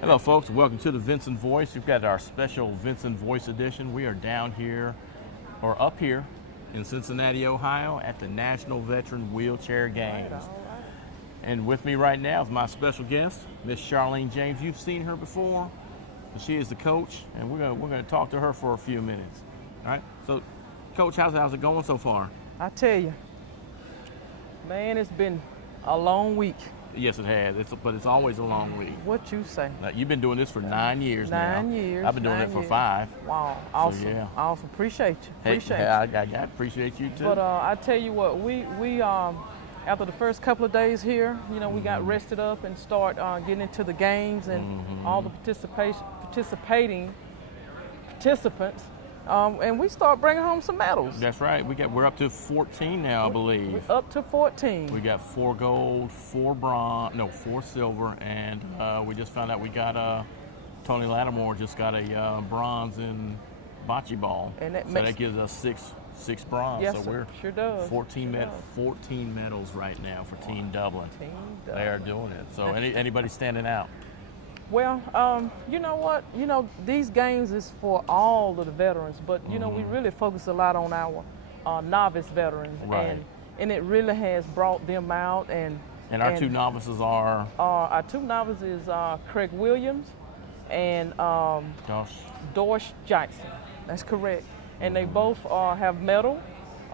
Hello folks, welcome to the Vinson Voice. We've got our special Vinson Voice edition. We are down here, or up here, in Cincinnati, Ohio at the National Veteran Wheelchair Games. All right. And with me right now is my special guest, Miss Charlene James. You've seen her before. She is the coach, and we're gonna talk to her for a few minutes. All right, so Coach, how's it going so far? I tell you, man, it's been a long week. Yes, it has. But it's always a long week. What you say? Now, you've been doing this for 9 years now. 9 years. I've been doing it for 5. Wow, awesome. So, yeah. Awesome. Appreciate you. Hey, Appreciate you. I appreciate you too. But I tell you what, we after the first couple of days here, we got rested up and start getting into the games and all the participating participants. And we start bringing home some medals. That's right. We're up to 14 now, I believe. We're up to 14. We got 4 gold, 4 silver, and we just found out we got Tony Lattimore just got a bronze in bocce ball. And that gives us six bronze. Yes, so sir. we're Sure does. 14 medals right now for Team Dublin. Team They are doing it. So anybody standing out? Well, you know what? These games is for all of the veterans, but we really focus a lot on our novice veterans, Right. and it really has brought them out. And our 2 novices are our 2 novices Craig Williams and Dorsch Jackson. That's correct. And they both have medal,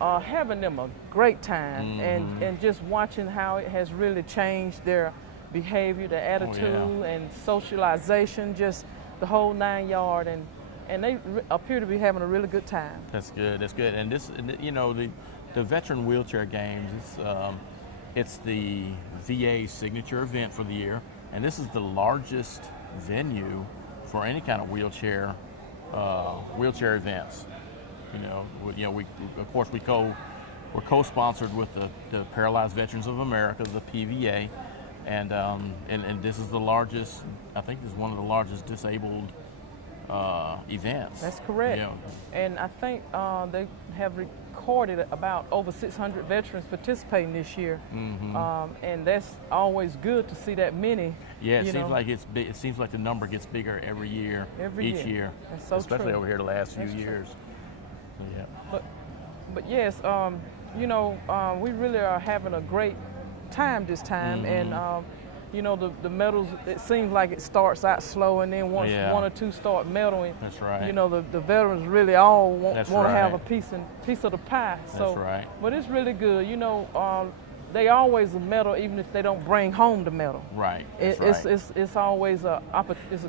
having them a great time, and just watching how it has really changed their behavior, their attitude, and socialization, just the whole 9 yards, and they appear to be having a really good time. That's good. That's good. And this, the Veteran Wheelchair Games, it's the VA signature event for the year, and this is the largest venue for any kind of wheelchair events. We of course we're co-sponsored with the Paralyzed Veterans of America, the PVA. And this is the largest, I think this is one of the largest disabled events. That's correct. Yeah. And I think they have recorded about over 600 veterans participating this year. And that's always good to see that many. Yeah, it seems like it's big. It seems like the number gets bigger every year. Each year. That's so especially true. over here the last few years. True. So, yeah. But yes, we really are having a great time this time, and the medals, it seems like it starts out slow, and then once 1 or 2 start medaling, that's right. The veterans really all want to right. have a piece of the pie. That's so, right. But it's really good. They always a medal, even if they don't bring home the medal. Right. It's always a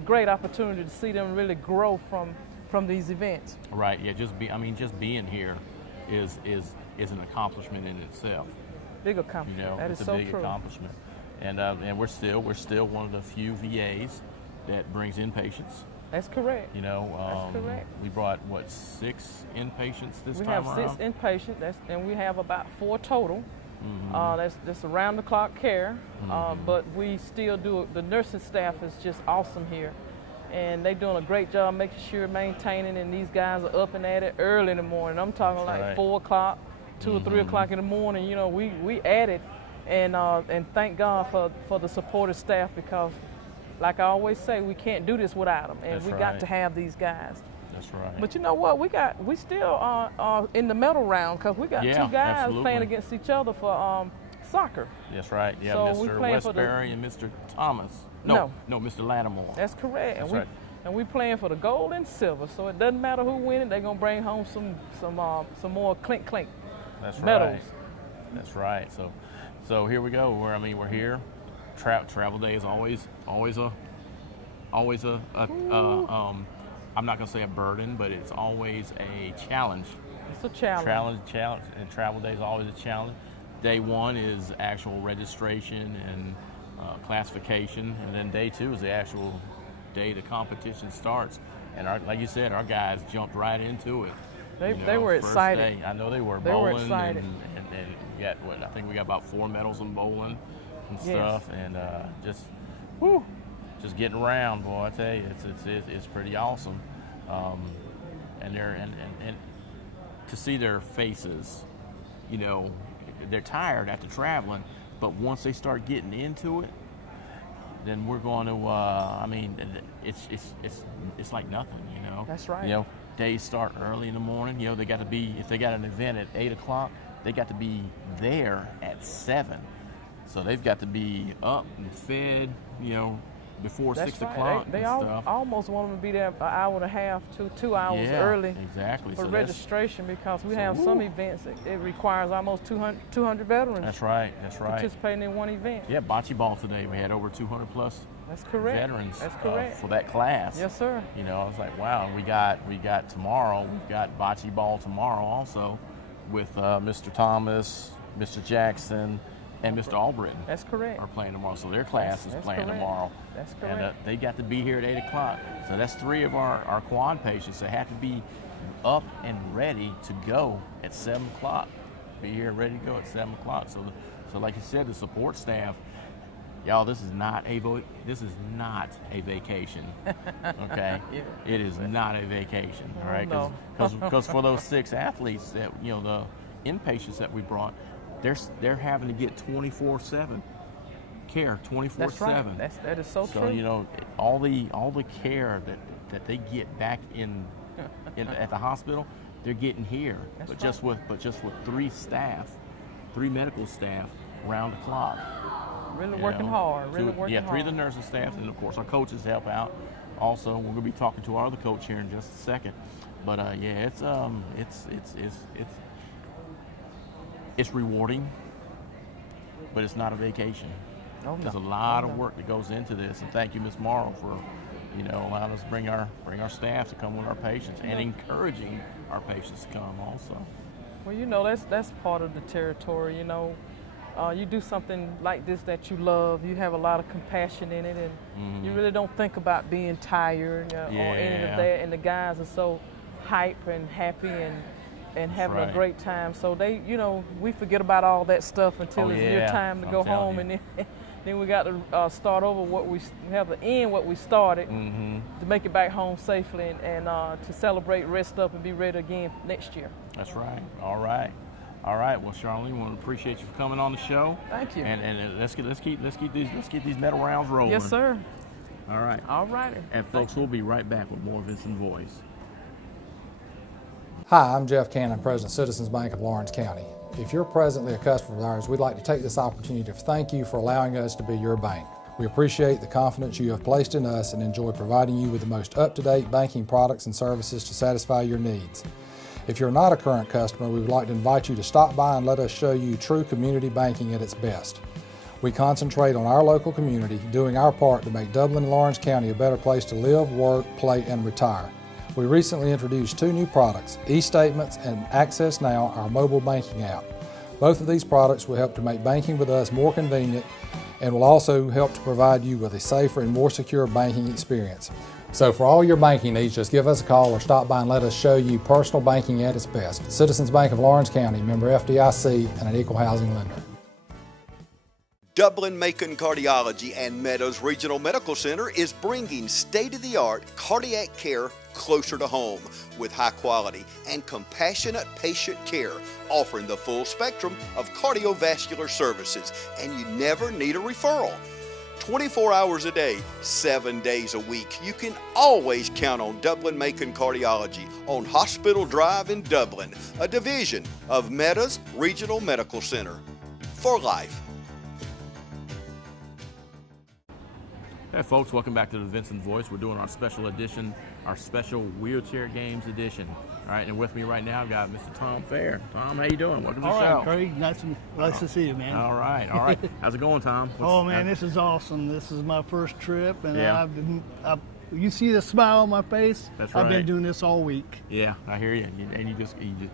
great opportunity to see them really grow from these events. Right. Yeah. Just being here is an accomplishment in itself. Big accomplishment. That is it's a so big true. accomplishment, and we're still one of the few VAs that brings in patients. That's correct. That's correct. We brought 6 inpatients this time around. We have 6 inpatients, and we have about 4 total. That's around the clock care, but we still do. The nursing staff is just awesome here, and they're doing a great job making sure maintaining. And these guys are up and at it early in the morning. I'm talking That's right. 4 o'clock. 2 or 3 o'clock in the morning, we at it, and thank God for the supportive staff, because, like I always say, we can't do this without them, and That's we right. got to have these guys. That's right. But you know what? We still are in the medal round, because we got 2 guys absolutely. playing against each other for soccer. That's right. Yeah, So we Mr. playing for Westbury and Mr. Thomas. No, Mr. Lattimore. That's correct. That's right. And we playing for the gold and silver, so it doesn't matter who wins. They're gonna bring home some more clink. That's medals. right. That's right. So here we go. We're here. Travel day is always a I'm not gonna say a burden, but it's always a challenge. It's a challenge. Challenge, and travel day is always a challenge. Day 1 is actual registration and classification, and then day 2 is the actual day the competition starts. And like you said, our guys jumped right into it. They were excited. I know they were. They bowling were excited. And we got I think we got about 4 medals in bowling and stuff, and just getting around, boy. I tell you, it's pretty awesome. And to see their faces, they're tired after traveling, but once they start getting into it, then we're going to. I mean, it's like nothing, you know. That's right. You know, days start early in the morning. You know, they got to be, if they got an event at 8 o'clock, they got to be there at 7. So they've got to be up and fed, you know, before That's 6 right. o'clock. They almost want them to be there an hour and a half to 2 hours yeah, early exactly. for so registration, because we have some events that it requires almost 200 veterans. That's right. That's right. Participating in one event. Yeah, bocce ball today. We had over 200 plus. That's correct. Veterans. That's correct. For that class. Yes, sir. You know, I was like, wow. We got tomorrow. We've got bocce ball tomorrow also, with Mr. Thomas, Mr. Jackson, and Mr. Albritton. That's correct. Are playing tomorrow. So their class is playing correct. tomorrow. That's correct. And they got to be here at 8 o'clock. So that's 3 of our quad patients that have to be up and ready to go at 7 o'clock. Be here ready to go at 7 o'clock. So like you said, the support staff, y'all, this is not a vacation. Okay, Yeah. It is not a vacation. All right, no. because for those 6 athletes that, you know, the inpatients that we brought, they're having to get 24/7 care, 24/7. That's right. That is so true. So, you know, all the care that they get back in at the hospital, they're getting here. That's but right. just with 3 medical staff around the clock. Really You working know, hard. Really working yeah, hard. 3 of the nursing staff, and of course our coaches help out. Also, we're going to be talking to our other coach here in just a second. But yeah, it's rewarding, but it's not a vacation. Oh, no. There's a lot of work that goes into this, and thank you, Ms. Morrow, for, you know, allowing us to bring our staff to come with our patients and encouraging our patients to come also. Well, you know, that's part of the territory. You know, you do something like this that you love. You have a lot of compassion in it, and you really don't think about being tired or any of that. And the guys are so hype and happy and having a great time. So they, you know, we forget about all that stuff until it's your time to go home, and then we got to start over we have to end what we started to make it back home safely and to celebrate, rest up, and be ready again next year. That's right. All right. Well, Charlene, we want to appreciate you for coming on the show. Thank you. And let's keep these medal rounds rolling. Yes, sir. All right. All righty. And folks, we'll be right back with more Vinson Voice. Hi, I'm Jeff Cannon, President of Citizens Bank of Lawrence County. If you're presently a customer of ours, we'd like to take this opportunity to thank you for allowing us to be your bank. We appreciate the confidence you have placed in us and enjoy providing you with the most up-to-date banking products and services to satisfy your needs. If you're not a current customer, we would like to invite you to stop by and let us show you true community banking at its best. We concentrate on our local community, doing our part to make Dublin and Lawrence County a better place to live, work, play, and retire. We recently introduced 2 new products, eStatements and Access Now, our mobile banking app. Both of these products will help to make banking with us more convenient and will also help to provide you with a safer and more secure banking experience. So for all your banking needs, just give us a call or stop by and let us show you personal banking at its best. Citizens Bank of Lawrence County, member FDIC, and an equal housing lender. Dublin-Macon Cardiology and Meadows Regional Medical Center is bringing state-of-the-art cardiac care closer to home with high quality and compassionate patient care, offering the full spectrum of cardiovascular services, and you never need a referral. 24 hours a day, 7 days a week. You can always count on Dublin-Macon Cardiology on Hospital Drive in Dublin, a division of Meadows Regional Medical Center. For life. Hey folks, welcome back to the Vinson Voice. We're doing our special edition, our special wheelchair games edition. All right, and with me right now I've got Mr. Tom Fair. Tom, how you doing? Welcome to the show. All right, Craig. Nice to see you, man. All right. How's it going, Tom? This is awesome. This is my first trip, and you see the smile on my face. That's right. I've been doing this all week. Yeah, I hear you. And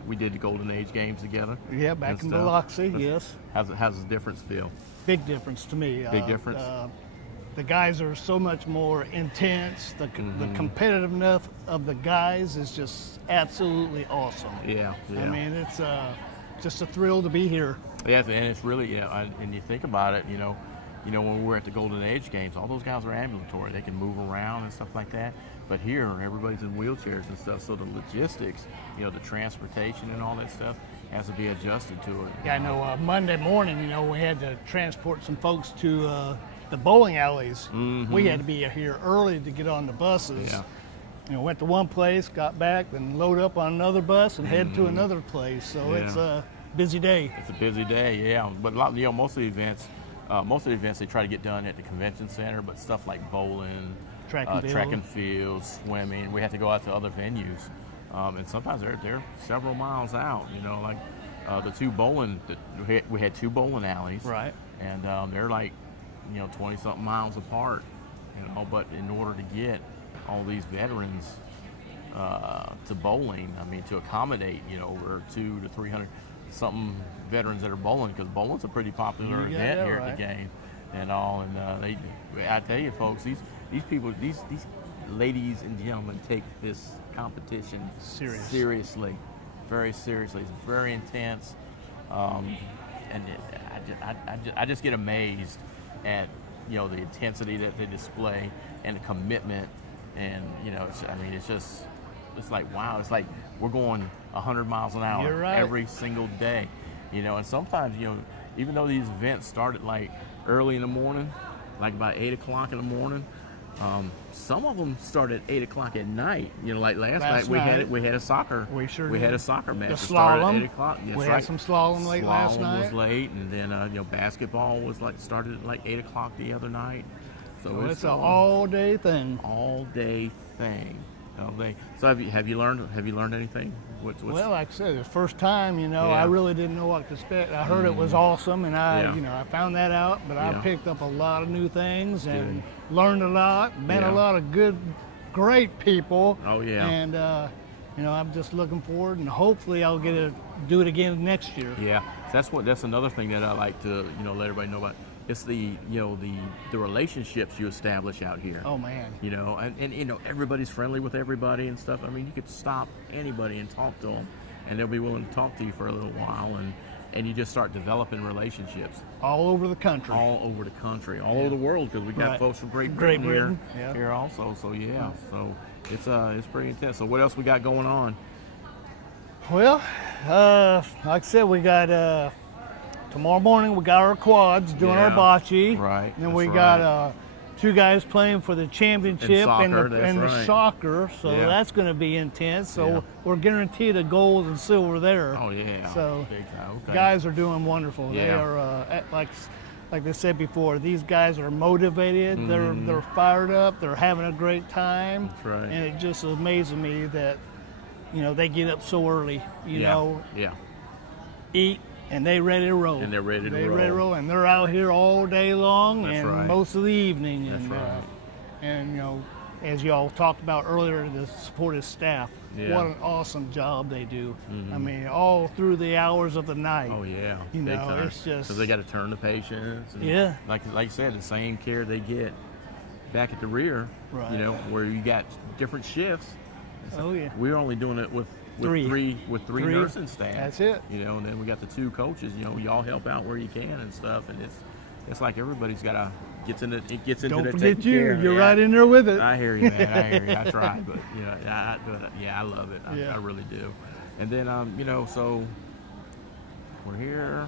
we did the Golden Age games together. Yeah, back in Biloxi. Yes. How's the difference feel? Big difference to me. Big difference. The guys are so much more intense. The competitiveness of the guys is just absolutely awesome. Yeah. I mean, it's just a thrill to be here. Yeah, and it's really, and you think about it, when we were at the Golden Age games, all those guys are ambulatory. They can move around and stuff like that. But here, everybody's in wheelchairs and stuff. So the logistics, the transportation and all that stuff has to be adjusted to it. Yeah, I know. Monday morning, we had to transport some folks to the bowling alleys. Mm-hmm. We had to be here early to get on the buses. Yeah. You know, went to one place, got back, then load up on another bus and head to another place. So Yeah. it's a busy day. It's a busy day, yeah. But most of the events they try to get done at the convention center. But stuff like bowling, Track and field, swimming, we have to go out to other venues, and sometimes they're several miles out. You know, like the two bowling. We had two bowling alleys, Right. And they're like 20-something miles apart. You know, but in order to get all these veterans to bowling, I mean, to accommodate over 200 to 300 something veterans that are bowling, because bowling's a pretty popular event here at the game and all. And I tell you, folks, these people, these ladies and gentlemen take this competition seriously, very seriously. It's very intense, and I just get amazed at the intensity that they display and the commitment, and it's like, wow, it's like we're going 100 miles an hour You're right. every single day, and sometimes even though these events start at like early in the morning, like about 8 o'clock in the morning, some of them start at 8 o'clock at night. Like last night we had a soccer. We had a soccer match. The It started slalom. at 8 o'clock. That's We right. had some slalom late last Slalom night. was late, and then basketball was started at like 8 o'clock the other night. So it's an all-day thing. All day thing. All day. So have you learned anything? What's Well, like I said, the first time, Yeah. I really didn't know what to expect. I heard it was awesome, and I found that out. But I Yeah. picked up a lot of new things and learned a lot. Met Yeah. a lot of great people. Oh, yeah. And I'm just looking forward, and hopefully I'll get to do it again next year. Yeah, that's another thing that I like to let everybody know about. It's the relationships you establish out here. Oh man. And everybody's friendly with everybody and stuff. I mean, you could stop anybody and talk to them, and they'll be willing to talk to you for a little while, and you just start developing relationships All over the country. all over the country, all over the world, because we got Right. folks from Great Great Britain, Britain, here also. So so it's pretty intense. So what else we got going on? Well, like I said, we got tomorrow morning we got our quads doing our Yeah, bocce. right, And then that's we right. got two guys playing for the championship soccer, the that's right. soccer. So Yeah. that's going to be intense. So Yeah. we're guaranteed a gold and silver there. Oh yeah. So Big time. Okay. guys are doing wonderful. They Yeah. are like they said before. These guys are motivated. They're fired up. They're having a great time. That's right. And it just amazes me that they get up so early. Yeah. Eat, and they ready to roll. And they're ready to Ready to roll. roll, and they're out here all day long That's and right. most of the evening. That's and, right. And as y'all talked about earlier, the supportive staff. Yeah. What an awesome job they do. I mean, all through the hours of the night. Oh yeah. You Big know, time. it's just- because they got to turn the patients. And Yeah. Like you said, the same care they get back at the rear. Right. Where you got different shifts. Oh yeah. We're only doing it with Three. three nursing staff. That's it. And then we got the two coaches. Y'all help out where you can and stuff. And it's like everybody's got to gets into Don't the forget taking you. care. You're Yeah. right in there with it. I hear you, man. I hear you. I try, but I love it. Yeah. I really do. And then so we're here.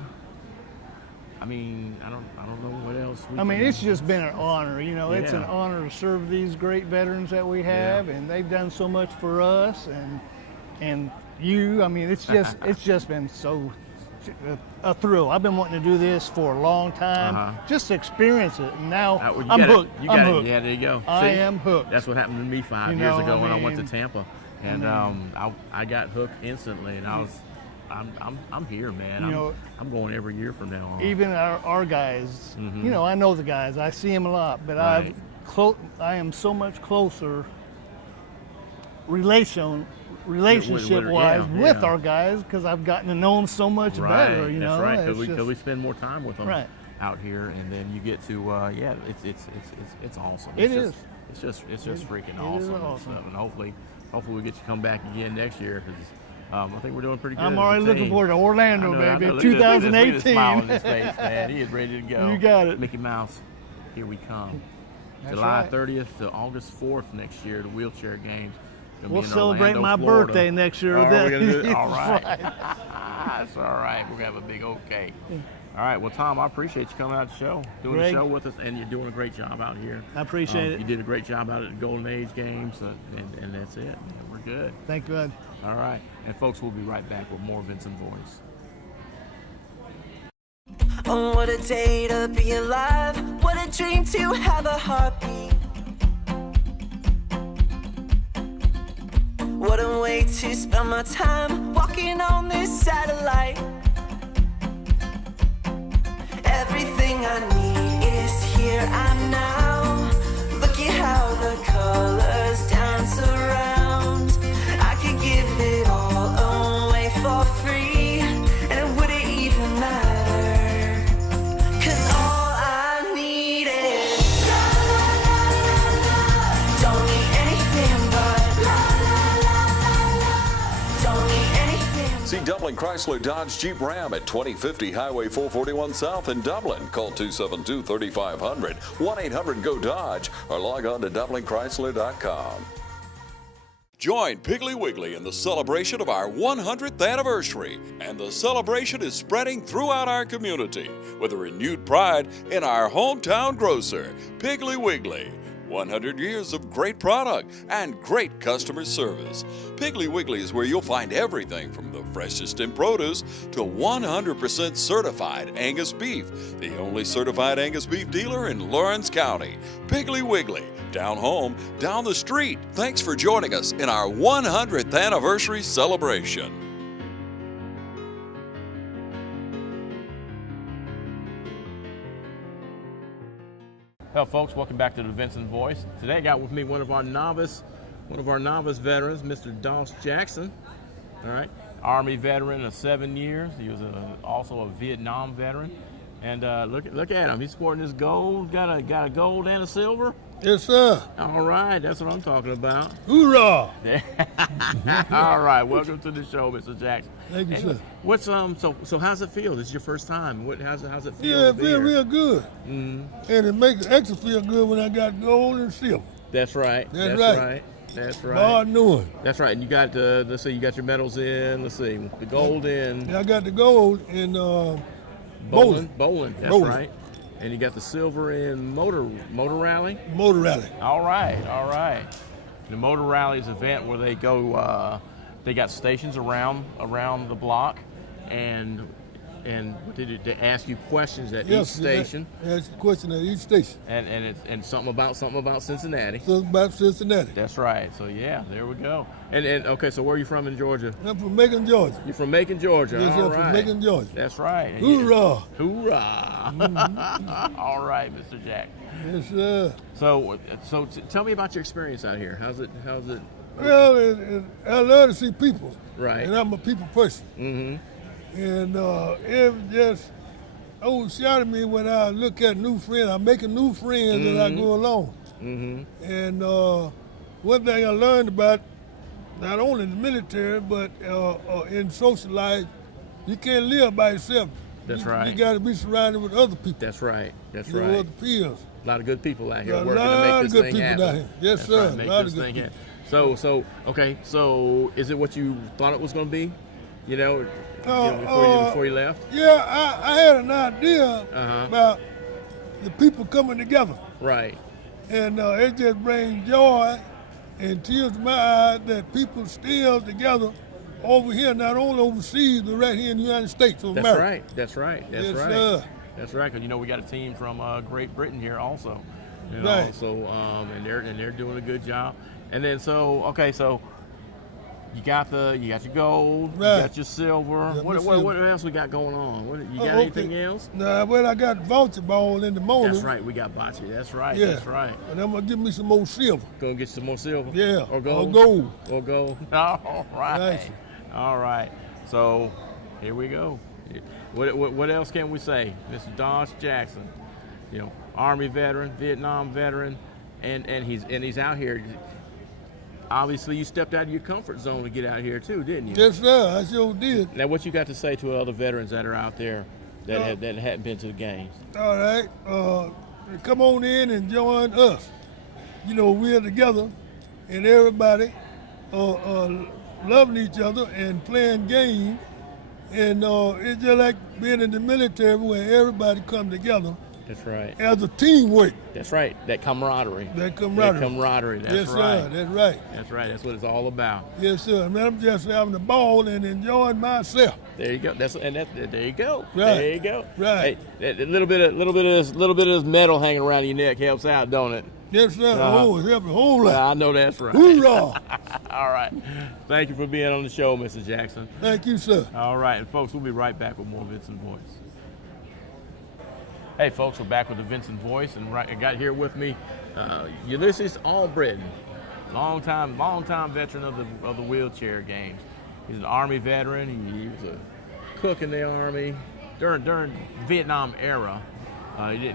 I mean, I don't know what else. It's just been an honor. It's an Yeah. honor to serve these great veterans that we have, and they've done so much for us, and you. I mean, it's just been so a thrill. I've been wanting to do this for a long time, just to experience it. And now well, I'm you hooked. You I'm got hooked. it. Yeah, there you go. I See? am hooked. That's what happened to me 5 You years know, ago I when I went to mean- Tampa, and I got hooked instantly, and I'm here, man. I'm going every year from now on. Even our guys, I know the guys. I see them a lot, but Right. I am so much closer relationship-wise yeah, with yeah. our guys because I've gotten to know them so much better. That's right. It's Because just- we spend more time with them Right. out here, and then you get to it's awesome. It It's is. It's just freaking it awesome, is and awesome. stuff. And hopefully we get to come back again next year because I think we're doing pretty good. I'm as a already looking team. forward to Orlando, I know. baby. Look at this- look at this 2018. smile on his face, man. He is ready to go. You got it. Mickey Mouse, here we come. That's July right. 30th to August 4th next year, the wheelchair games. Gonna We'll be in celebrate Orlando, my Florida. birthday next year. Oh, we're gonna do it? All That's right. That's all right. We're gonna have a big old cake. All right. Well, Tom, I appreciate you coming out to the show, doing Greg, the show with us, and you're doing a great job out here. I appreciate it. You did a great job out at the Golden Age games, and that's it. We're good. Thank you, bud. All right. And folks, we'll be right back with more Vinson Voice. Oh, what a day to be alive. What a dream to have a heartbeat. What a way to spend my time walking on this satellite. Everything I need is here and now. Look at how the colors dance around. I could give it all away for free, and it wouldn't even matter. 'Cause all I need is la la la la la. Don't need anything but la la la la la. Don't need anything. See Dublin Chrysler Dodge Jeep Ram at 2050 Highway 441 South in Dublin. Call 272-3500, 1-800-GO-DODGE, or log on to DublinChrysler.com. Join Piggly Wiggly in the celebration of our 100th anniversary, and the celebration is spreading throughout our community with a renewed pride in our hometown grocer, Piggly Wiggly. 100 years of great product and great customer service. Piggly Wiggly is where you'll find everything from the freshest in produce to 100% certified Angus beef, the only certified Angus beef dealer in Lawrence County. Piggly Wiggly, down home, down the street. Thanks for joining us in our 100th anniversary celebration. Well, folks, welcome back to the Vinson Voice. Today I got with me one of our novice veterans, Mr. Doss Jackson. All right, Army veteran of 7 years. He was also a Vietnam veteran. And look at him. He's sporting this gold. Got a gold and a silver. Yes, sir. All right, that's what I'm talking about. Hoorah! All right, welcome to the show, Mr. Jackson. Thank you, sir. What's so how's it feel? This is your first time. How's it feel? Yeah, it feels real good. Mm-hmm. And it makes it extra feel good when I got gold and silver. That's right. That's right. That's right. Hard knowing. That's right. And you got let's see, you got your medals in. Let's see, the gold in. Yeah, I got the gold in bowling. That's bowling. right. And you got the silver in motor rally. Motor rally. All right. The motor rally is an event where they go. They got stations around the block, and what they do, they ask you questions at each station. Ask you a question at each station. And something about Cincinnati. Something about Cincinnati. That's right. So yeah, there we go. And okay, so where are you from in Georgia? I'm from Macon, Georgia. You're from Macon, Georgia. Yes, All I'm from Macon, Georgia. That's right. Hoorah! Hoorah! Mm-hmm. All right, Mr. Jack. Yes, sir. So tell me about your experience out here. How's it? Well, I love to see people. Right. And I'm a people person. Mm-hmm. And it just overshadowed me when I look at new friends. I'm making new friends as I go along. Mm-hmm. And one thing I learned about, not only in the military, but in social life, you can't live by yourself. That's right. You got to be surrounded with other people. That's right. Other peers. A lot of good people out here Yeah, working to make this thing happen. Out here. Yes, That's sir. Right, make a lot this of good thing people. happen. So is it what you thought it was going to be? Before you left? Yeah, I had an idea about the people coming together. Right. And it just brings joy and tears to my eyes that people still together over here, not only overseas, but right here in the United States of America. That's right. Yes, sir. That's right, because we got a team from Great Britain here also. Right. So and they're doing a good job. And then so you got your gold, right. You got your silver. What else we got going on? You got anything else? Nah, well, I got volleyball in the morning. That's right, we got bocce. That's right. Yeah. That's right. And I'm gonna give me some more silver. Go get some more silver. Yeah. Or gold. Or gold. All right. Nice. All right. So here we go. What else can we say? Mr. Doss Jackson, Army veteran, Vietnam veteran, and he's out here. Obviously, you stepped out of your comfort zone to get out here too, didn't you? Yes, sir. I sure did. Now, what you got to say to other veterans that are out there that hadn't been to the games? All right. Come on in and join us. We're together, and everybody loving each other and playing games And it's just like being in the military where everybody come together. That's right. As a teamwork. That's right. That camaraderie. That camaraderie. That camaraderie. That's yes, right. Sir. That's right. That's right. That's what it's all about. Yes, sir. Man, I'm just having a ball and enjoying myself. There you go. There you go. Right. There you go. Right. Hey, a little bit of this metal hanging around your neck helps out, don't it? Yes, sir. Oh, it helps a whole lot. I know that's right. Hoorah! All right. Thank you for being on the show, Mr. Jackson. Thank you, sir. All right, and folks, we'll be right back with more Vinson Voice. Hey, folks, we're back with the Vinson Voice, and I got here with me Ulysses Albritton, long-time veteran of the wheelchair games. He's an Army veteran. He was a cook in the Army during Vietnam era.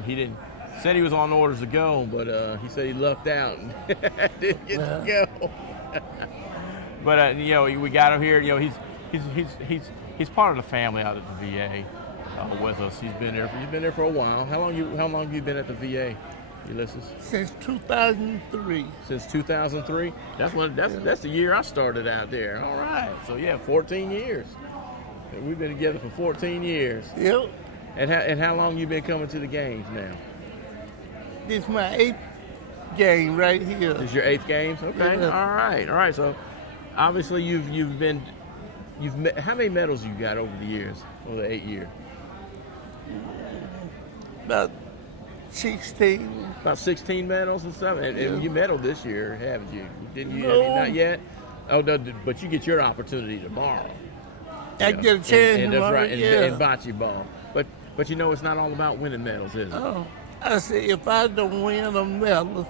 He didn't. Said he was on orders to go, but he said he lucked out and didn't get to go. But we got him here. He's part of the family out at the VA with us. He's been there for a while. How long have you been at the VA, Ulysses? Since 2003. Since 2003. That's the year I started out there. All right. So 14 years. We've been together for 14 years. Yep. And how long you been coming to the games now? This is my 8th game right here. This is your 8th games? Okay. Yeah. All right. So obviously how many medals you got over the years, over the 8 years? About 16. About 16 medals and stuff. And you medaled this year, haven't you? Didn't you? No. Not yet. Oh no, but you get your opportunity tomorrow. I get a chance tomorrow. That's right. And bocce ball. But it's not all about winning medals, is it? Oh. I said, if I don't win a medal,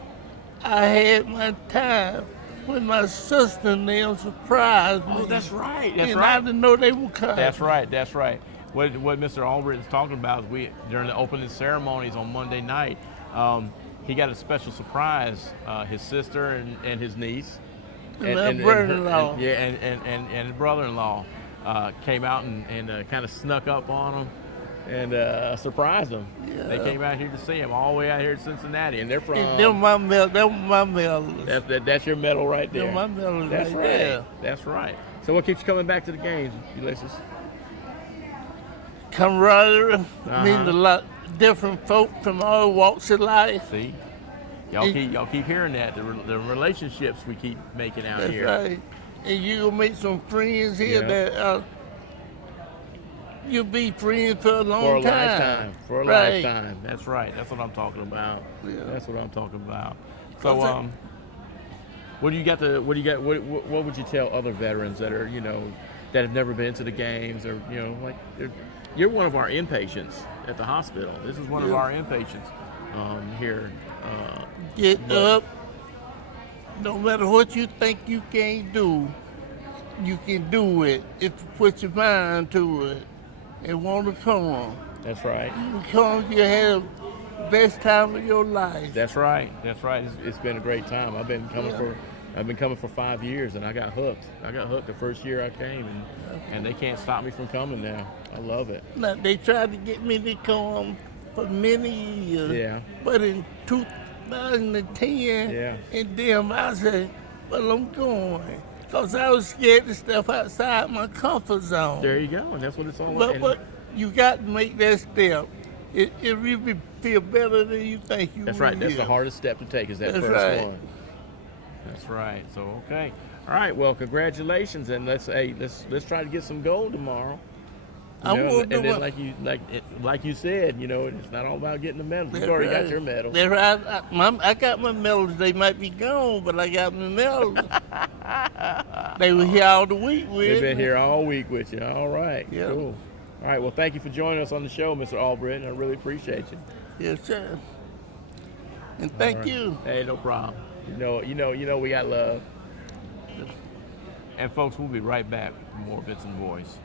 I had my time when my sister and them surprised me. Oh, that's right. That's and right. I didn't know they were coming. That's right. That's right. What Mr. Albritton's talking about is during the opening ceremonies on Monday night, he got a special surprise. His sister and his niece, and brother-in-law. And his brother-in-law came out and kind of snuck up on him. And surprised them. Yeah. They came out here to see him, all the way out here to Cincinnati, and they're from. That's my medal. That's your medal right there. That's my medal That's right right. there. That's right. So what keeps you coming back to the games, Ulysses? Camaraderie. Meeting a lot different folk from all walks of life. See, y'all keep hearing that the relationships we keep making out that's here. That's right. And you'll make some friends here that. You'll be friends for a long time. For a lifetime. That's right. That's what I'm talking about. Yeah. That's what I'm talking about. So, what would you tell other veterans that are, that have never been to the games, or you're one of our inpatients at the hospital. This is one of our inpatients here. Get up. No matter what you think you can't do, you can do it if you put your mind to it. And want to come. That's right. Because you have the best time of your life. That's right. That's right. It's been a great time. I've been coming for 5 years, and I got hooked. I got hooked the first year I came, and they can't stop me from coming now. I love it. Now, they tried to get me to come for many years. Yeah. But in 2010, and then I said, well, I'm going. Because I was scared to step outside my comfort zone. There you go, and that's what it's all about. But you got to make that step. It really feel better than you think you will. That's right. That's the hardest step to take, is that first one. That's right. So, okay. All right, well, congratulations, and let's try to get some gold tomorrow. And then like you said, it's not all about getting the medals. You've already got your medals. That's right. I got my medals. They might be gone, but I got my medals. They were here all the week with me. They've been here all week with you. All right. Yep. Cool. All right. Well, thank you for joining us on the show, Mr. Albritton. I really appreciate you. Yes, sir. And thank you. Hey, no problem. You know, we got love. And folks, we'll be right back with more Vinson Voice.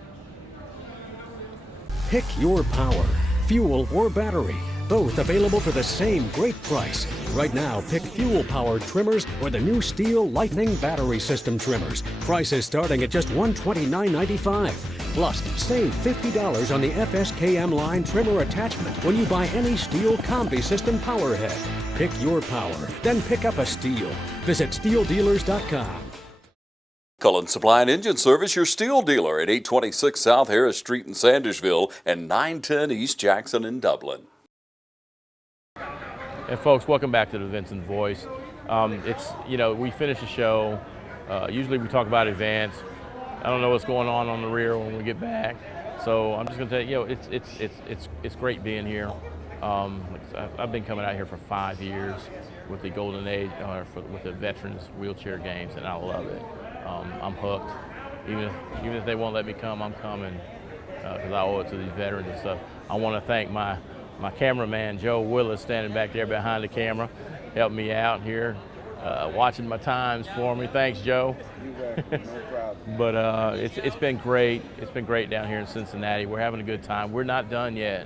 Pick your power, fuel or battery. Both available for the same great price. Right now, pick fuel-powered trimmers or the new Steel Lightning battery system trimmers. Prices starting at just $129.95. Plus, save $50 on the FSKM line trimmer attachment when you buy any Steel Combi System power head. Pick your power, then pick up a Steel. Visit SteelDealers.com. Cullen Supply and Engine Service, your steel dealer at 826 South Harris Street in Sandersville and 910 East Jackson in Dublin. And folks, welcome back to the Vinson Voice. It's, you know, we finish the show. Usually we talk about events. I don't know what's going on the rear when we get back. So I'm just going to tell you, you know, it's great being here. I've been coming out here for 5 years with the Golden Age, with the Veterans Wheelchair Games, and I love it. I'm hooked. Even if they won't let me come, I'm coming because I owe it to these veterans and stuff. I want to thank my cameraman, Joe Willis, standing back there behind the camera, helping me out here, watching my times for me. Thanks, Joe. You bet. No problem. But it's been great. It's been great down here in Cincinnati. We're having a good time. We're not done yet.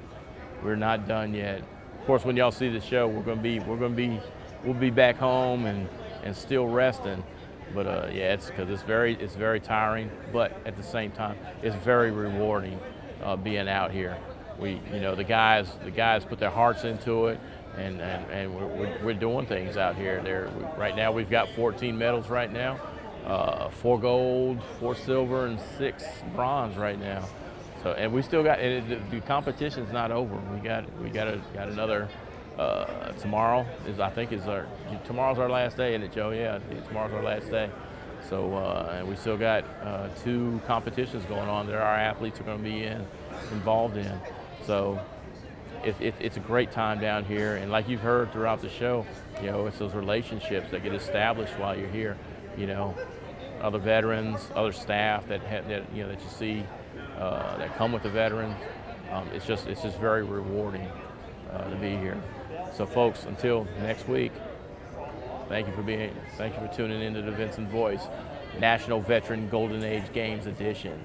We're not done yet. Of course, when y'all see the show, we'll be back home and still resting. But yeah, it's because it's very tiring. But at the same time, it's very rewarding being out here. You know, the guys put their hearts into it, and we're doing things out here. Right now we've got 14 medals right now, 4 gold, 4 silver, and 6 bronze right now. So, and we still got, and the competition's not over. We got another. Tomorrow tomorrow's our last day, isn't it, Joe? Yeah, tomorrow's our last day. So, and we still got 2 competitions going on that our athletes are going to be involved in. So it's a great time down here, and like you've heard throughout the show, you know, it's those relationships that get established while you're here. You know, other veterans, other staff that you see that come with the veterans. It's just very rewarding to be here. So, folks, until next week, thank you for tuning into the Vinson Voice, National Veteran Golden Age Games Edition.